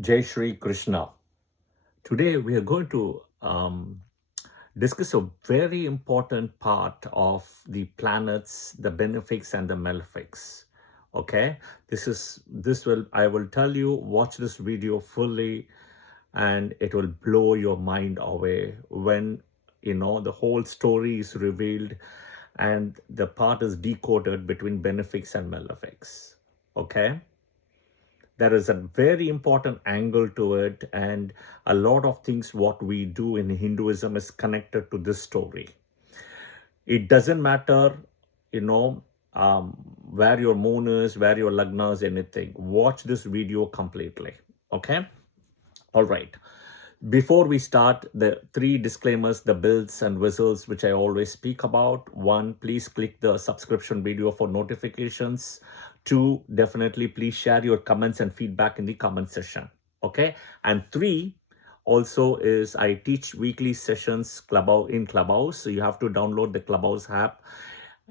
Jai Shri Krishna. Today we are going to discuss a very important part of the planets, the benefics and the malefics. Okay, I will tell you, watch this video fully, and it will blow your mind away when the whole story is revealed and the part is decoded between benefics and malefics. Okay, there is a very important angle to it, and a lot of things what we do in Hinduism is connected to this story. It doesn't matter, you know where your moon is, where your lagna is, anything. Watch this video completely. Okay, all right. Before we start, the three disclaimers, the bells and whistles, which I always speak about. One, please click the subscription video for notifications. Two, definitely please share your comments and feedback in the comment section. Okay. And three, also is I teach weekly sessions in Clubhouse. So you have to download the Clubhouse app,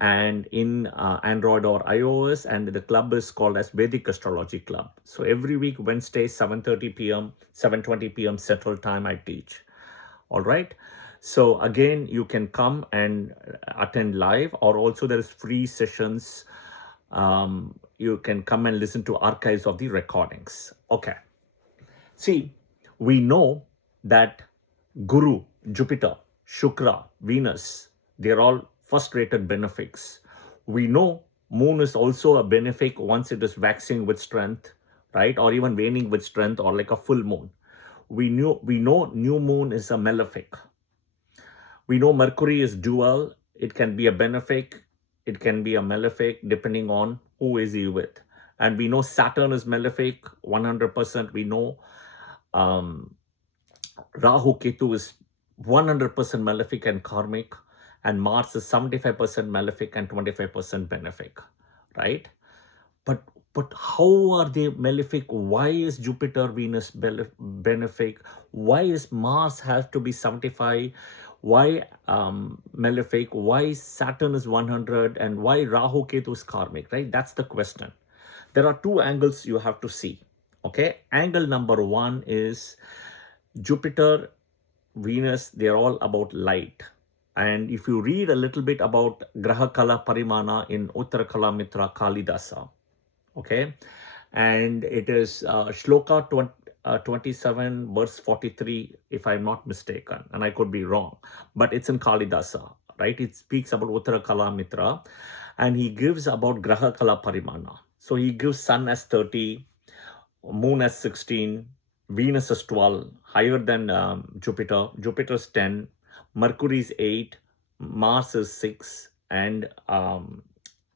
and in Android or iOS, and the club is called as Vedic Astrology Club. So every week, Wednesday, 7:30 p.m., 7:20 p.m. Central Time, I teach. All right. So again, you can come and attend live, or also there is free sessions. You can come and listen to archives of the recordings. Okay. See, we know that Guru, Jupiter, Shukra, Venus, they're all first-rated benefics. We know Moon is also a benefic once it is waxing with strength, right? Or even waning with strength, or like a full moon. We know new moon is a malefic. We know Mercury is dual. It can be a benefic, it can be a malefic, depending on who is he with. And we know Saturn is malefic, 100%. We know Rahu Ketu is 100% malefic and karmic, and Mars is 75% malefic and 25% benefic, right? But how are they malefic? Why is Jupiter, Venus benefic? Why is Mars have to be 75? Why malefic? Why Saturn is 100? And why Rahu Ketu is karmic, right? That's the question. There are two angles you have to see. Okay, angle number one is Jupiter, Venus, they're all about light. And if you read a little bit about Graha Kala Parimana in Uttara Kala Mitra Kalidasa, okay, and it is Shloka 27, verse 43, if I'm not mistaken, and I could be wrong, but it's in Kalidasa, right? It speaks about Uttara Kala Mitra, and he gives about Graha Kala Parimana. So he gives Sun as 30, Moon as 16, Venus is 12, higher than Jupiter. Jupiter is 10, Mercury is 8, Mars is 6, and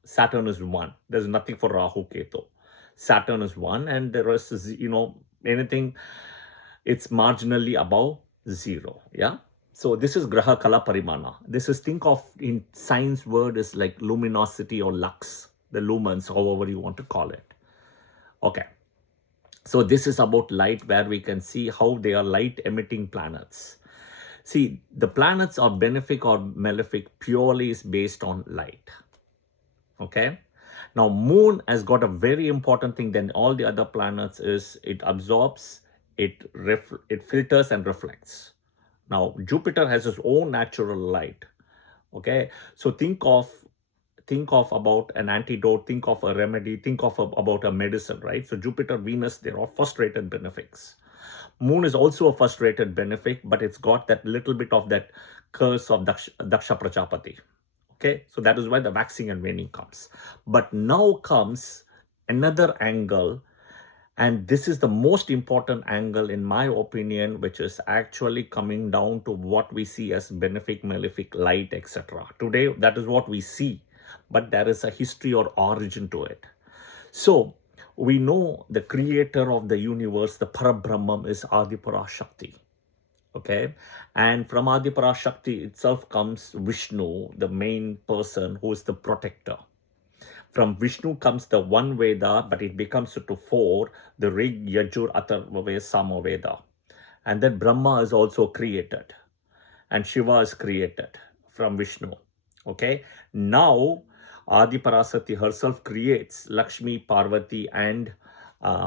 Saturn is 1. There's nothing for Rahu Ketu. Saturn is 1, and the rest is, anything, it's marginally above 0. Yeah. So this is Graha Kala Parimana. This is, think of, in science word, is like luminosity or lux, the lumens, however you want to call it. Okay. So this is about light, where we can see how they are light emitting planets. See, the planets are benefic or malefic purely is based on light. Okay. Now, moon has got a very important thing than all the other planets is it absorbs, it filters and reflects. Now, Jupiter has its own natural light. Okay. So think of about an antidote, think of a remedy, think of about a medicine, right? So Jupiter, Venus, they're all first-rated benefics. Moon is also a first-rated benefic, but it's got that little bit of that curse of Daksha Prajapati. Okay, so that is why the waxing and waning comes. But now comes another angle, and this is the most important angle in my opinion, which is actually coming down to what we see as benefic, malefic, light, etc. Today, that is what we see, but there is a history or origin to it. So we know the creator of the universe, the Parabrahman, is Adipara Shakti. Okay, and from Adipara Shakti itself comes Vishnu, the main person who is the protector. From Vishnu comes the one Veda, but it becomes to 4, the Rig, Yajur, Atharva, Sama Veda. And then Brahma is also created, and Shiva is created from Vishnu. Okay, now Adi Parasati herself creates Lakshmi, Parvati, and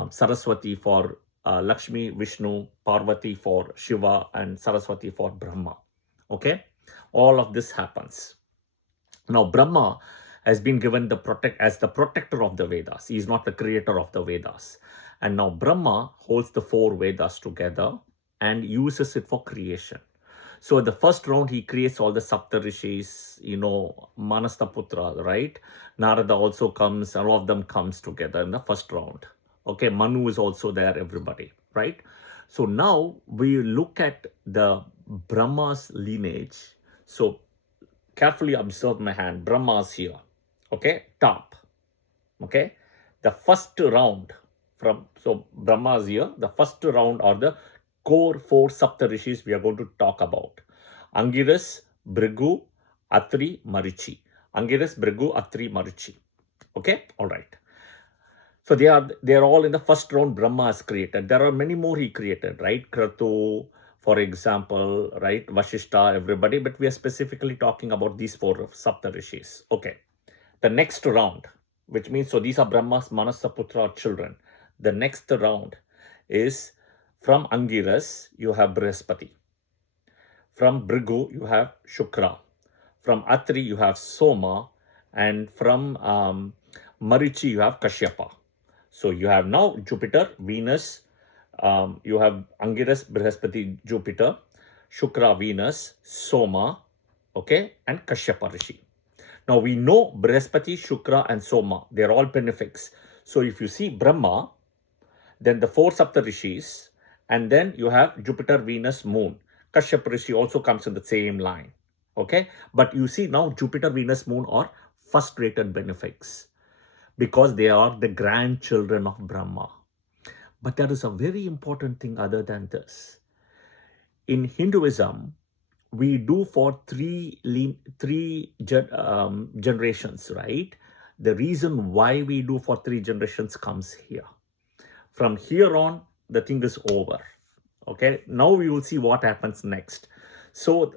Saraswati for Lakshmi, Vishnu, Parvati for Shiva, and Saraswati for Brahma. Okay, all of this happens. Now Brahma has been given as the protector of the Vedas. He is not the creator of the Vedas. And now Brahma holds the 4 Vedas together and uses it for creation. So the first round, he creates all the Saptarishis, Manastaputra, right? Narada also comes, all of them comes together in the first round. Okay, Manu is also there, everybody, right? So now we look at the Brahma's lineage. So carefully observe my hand. Brahma's here, okay, top, okay. The first round so Brahma's here. The first round are the core 4 Saptarishis we are going to talk about. Angiras, Bhrigu, Atri, Marichi. Angiras, Bhrigu, Atri, Marichi. Okay, all right. So they are all in the first round. Brahma has created. There are many more he created, right? Kratu, for example, right? Vashishta, everybody. But we are specifically talking about these 4 Saptarishis. Okay. The next round, which means, so these are Brahma's Manasaputra children. The next round is from Angiras, you have Brihaspati. From Bhrigu, you have Shukra. From Atri, you have Soma. And from Marichi, you have Kashyapa. So you have now Jupiter, Venus, you have Angiras, Brihaspati, Jupiter, Shukra, Venus, Soma, okay, and Kashyapa Rishi. Now we know Brihaspati, Shukra, and Soma, they're all benefics. So if you see Brahma, then the 4 Saptarishis, and then you have Jupiter, Venus, Moon. Kashyapa Rishi also comes in the same line, okay? But you see now Jupiter, Venus, Moon are first-rated benefics because they are the grandchildren of Brahma. But there is a very important thing other than this. In Hinduism, we do for three generations, right? The reason why we do for 3 generations comes here. From here on, the thing is over. Okay, now we will see what happens next. So,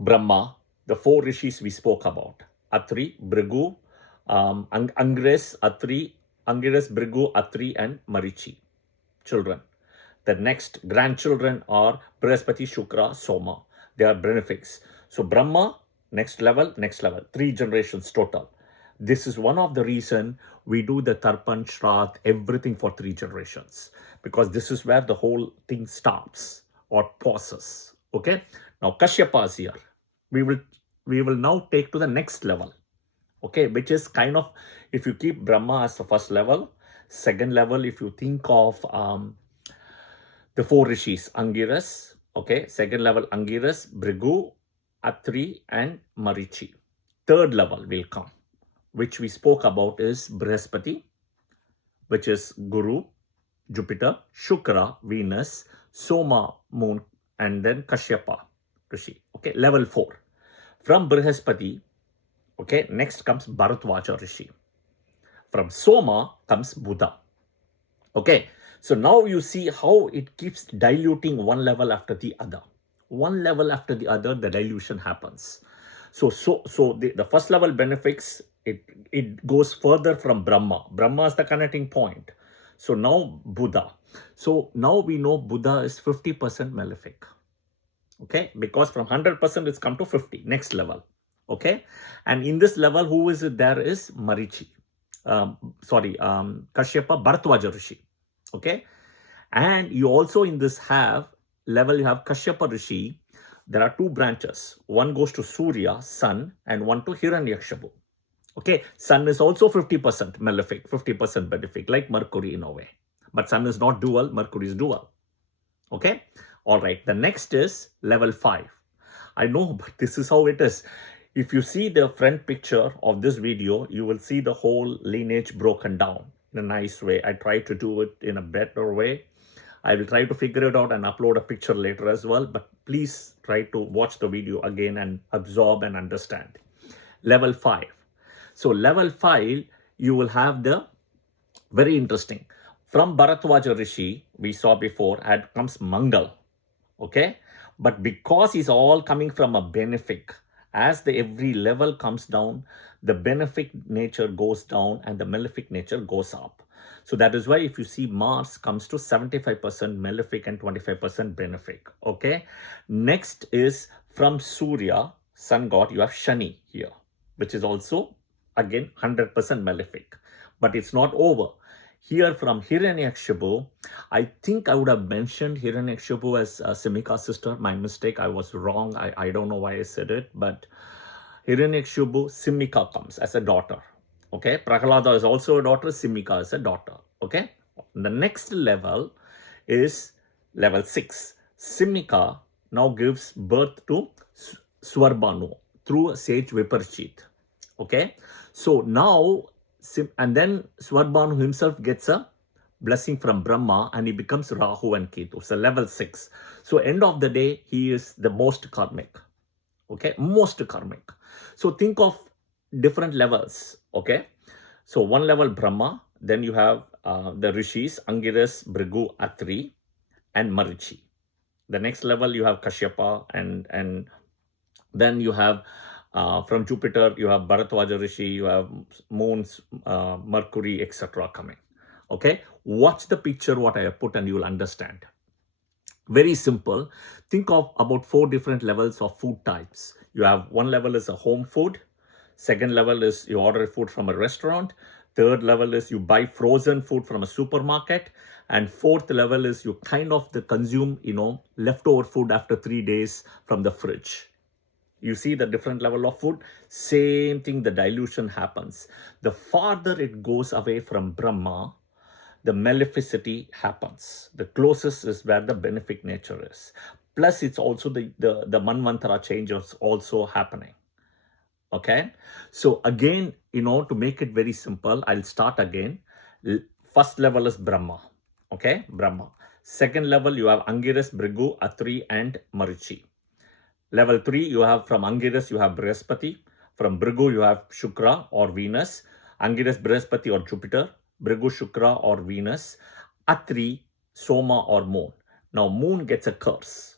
Brahma, the 4 rishis we spoke about, Atri, Bhrigu, Angiras, Bhrigu, Atri, and Marichi, children. The next grandchildren are Brihaspati, Shukra, Soma. They are benefics. So, Brahma, next level, 3 generations total. This is one of the reason we do the Tarpan, Shraddh, everything for 3 generations. Because this is where the whole thing stops or pauses. Okay. Now Kashyapa is here. We will now take to the next level. Okay, which is kind of, if you keep Brahma as the first level, second level, if you think of the 4 rishis, Angiras, okay, second level Angiras, Bhrigu, Atri, and Marichi. Third level will come, which we spoke about, is Brihaspati, which is Guru, Jupiter, Shukra, Venus, Soma, Moon, and then Kashyapa Rishi. Okay, level 4. From Brihaspati, okay, next comes Bharatwaja Rishi. From Soma comes Buddha. Okay, so now you see how it keeps diluting one level after the other. One level after the other, the dilution happens. So the first level benefics, it goes further from Brahma. Brahma is the connecting point. So now Buddha. So now we know Buddha is 50% malefic. Okay, because from 100% it's come to 50, next level. Okay, and in this level, who is it? There is Marichi. Kashyapa, Bharatwaja Rishi. Okay, and you also in this level, you have Kashyapa Rishi. There are 2 branches. One goes to Surya, sun, and one to Hiranyakshabu. Okay, sun is also 50% malefic, 50% benefic, like Mercury in a way. But sun is not dual, Mercury is dual. Okay, all right. The next is level 5. I know, but this is how it is. If you see the front picture of this video, you will see the whole lineage broken down in a nice way. I try to do it in a better way. I will try to figure it out and upload a picture later as well. But please try to watch the video again and absorb and understand. Level 5. So level 5, you will have the very interesting. From Bharatwaja Rishi, we saw before, comes Mangal. Okay. But because it's all coming from a benefic, as every level comes down, the benefic nature goes down and the malefic nature goes up. So that is why if you see Mars comes to 75% malefic and 25% benefic. Okay. Next is from Surya, sun god, you have Shani here, which is also again 100% malefic. But it's not over. Here from Hiranyakshipu, I think I would have mentioned Hiranyakshipu as Simika's sister. My mistake, I was wrong. I don't know why I said it, but Hiranyakshipu, Simika comes as a daughter. Okay, Prahlada is also a daughter, Simika is a daughter. Okay, the next level is level 6. Simika now gives birth to Swarbanu through sage Viparchit. Okay, so now, and then Swarbanu himself gets a blessing from Brahma and he becomes Rahu and Ketu. So level 6. So end of the day, he is the most karmic. Okay, most karmic. So think of different levels. Okay, so one level Brahma, then you have the rishis Angiras, Bhrigu, Atri and Marichi. The next level you have Kashyapa, and then you have from Jupiter you have Bharatwaja Rishi, you have moons, Mercury, etc. coming. Okay, watch the picture what I have put and you will understand. Very simple. Think of about 4 different levels of food types. You have one level is a home food. Second level is you order food from a restaurant. Third level is you buy frozen food from a supermarket. And fourth level is you kind of consume, leftover food after 3 days from the fridge. You see the different level of food. Same thing, the dilution happens. The farther it goes away from Brahma, the maleficity happens. The closest is where the benefic nature is. Plus, it's also the Manvantara change is also happening. Okay. So again, to make it very simple, I'll start again. First level is Brahma. Okay, Brahma. Second level, you have Angiras, Bhrigu, Atri, and Marichi. Level 3, you have from Angiras, you have Brihaspati. From Bhrigu, you have Shukra or Venus. Angiras, Brihaspati or Jupiter. Bhrigu, Shukra or Venus. Atri, Soma or Moon. Now, Moon gets a curse.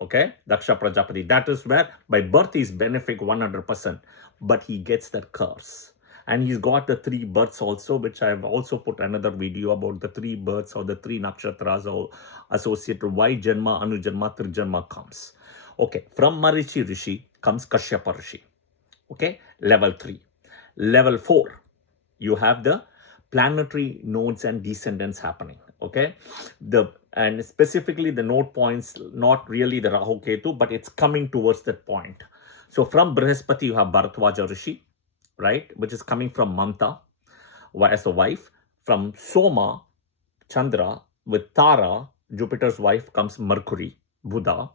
Okay, Daksha Prajapati. That is where by birth he is benefic 100%, but he gets that curse. And he's got the 3 births also, which I have also put another video about the 3 births or the 3 nakshatras or associated why Janma, Anujanma, Trijanma comes. Okay, from Marichi Rishi comes Kashyapa Rishi. Okay, level 3. Level 4, you have the planetary nodes and descendants happening. Okay, and specifically the node points, not really the Rahu Ketu, but it's coming towards that point. So from Brihaspati, you have Bharatwaja Rishi, right, which is coming from Mamta as the wife. From Soma, Chandra, with Tara, Jupiter's wife, comes Mercury, Buddha.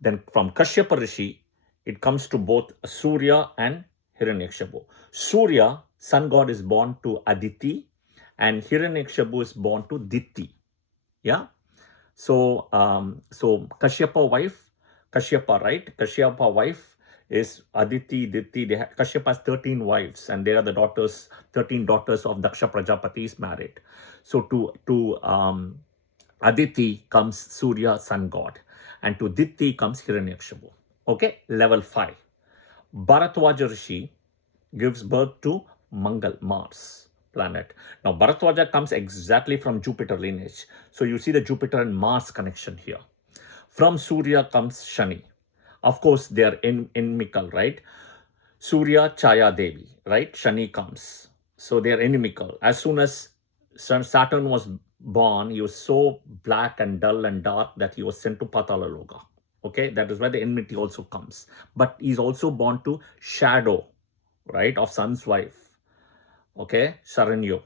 Then from Kashyapa Rishi, it comes to both Surya and Hiranyakshipu. Surya, sun god, is born to Aditi, and Hiranyakshipu is born to Diti. Yeah. So, Kashyapa wife, right? Kashyapa wife is Aditi, Diti. Kashyapa has 13 wives, and they are the 13 daughters of Daksha Prajapati is married. So to Aditi comes Surya, sun god, and to Diti comes Hiranyakshipu. Okay, level 5. Bharatwaja Rishi gives birth to Mangal, Mars planet. Now, Bharatwaja comes exactly from Jupiter lineage. So you see the Jupiter and Mars connection here. From Surya comes Shani. Of course, they are inimical, right? Surya, Chaya Devi, right? Shani comes. So they are inimical. As soon as Saturn was born, he was so black and dull and dark that he was sent to Patala Loka. Okay, that is where the enmity also comes. But he's also born to shadow, right, of sun's wife. Okay, Saranyo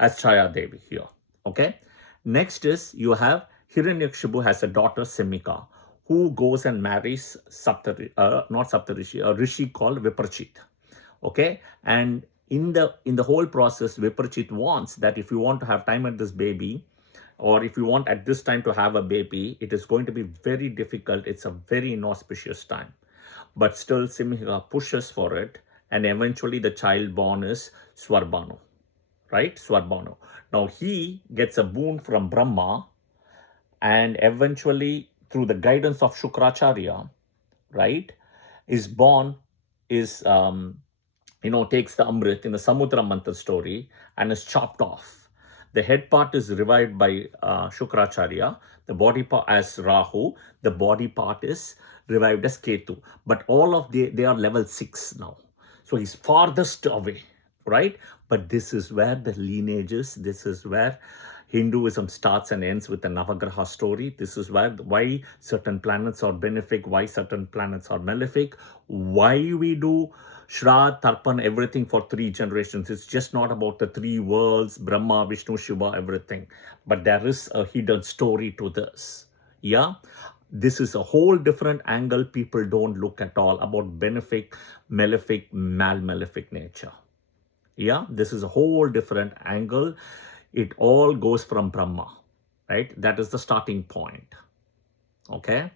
as Chaya Devi here. Okay, next is you have Hiranyakshipu has a daughter Simika who goes and marries a rishi called Viparchit. Okay, and in the whole process, Viparchit wants that if you want to have time at this baby, or if you want at this time to have a baby, it is going to be very difficult. It's a very inauspicious time. But still, Simika pushes for it, and eventually the child born is Swarbanu, right? Swarbanu. Now he gets a boon from Brahma, and eventually through the guidance of Shukracharya, right, is born, takes the Amrit in the Samudra Mantha story and is chopped off. The head part is revived by Shukracharya. The body part as Rahu. The body part is revived as Ketu. But all of they are level 6 now. So he's farthest away, right? But this is where the lineage is. This is where Hinduism starts and ends with the Navagraha story. This is why certain planets are benefic, why certain planets are malefic, why we do Shraddha, Tarpan, everything for 3 generations. It's just not about the 3 worlds, Brahma, Vishnu, Shiva, everything. But there is a hidden story to this. Yeah? This is a whole different angle people don't look at all about benefic, malefic, mal-malefic nature. Yeah, this is a whole different angle. It all goes from Brahma, right? That is the starting point. Okay.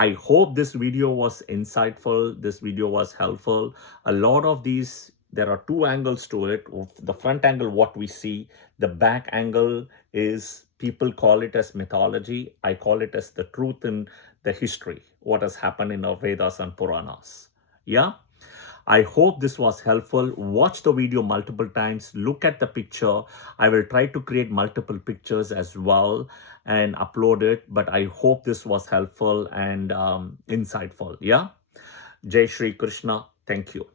I hope this video was insightful. This video was helpful. A lot of these, there are 2 angles to it. The front angle, what we see. The back angle is, people call it as mythology. I call it as the truth in the history, what has happened in our Vedas and Puranas. Yeah. I hope this was helpful. Watch the video multiple times. Look at the picture. I will try to create multiple pictures as well and upload it. But I hope this was helpful and insightful. Yeah. Jai Shri Krishna. Thank you.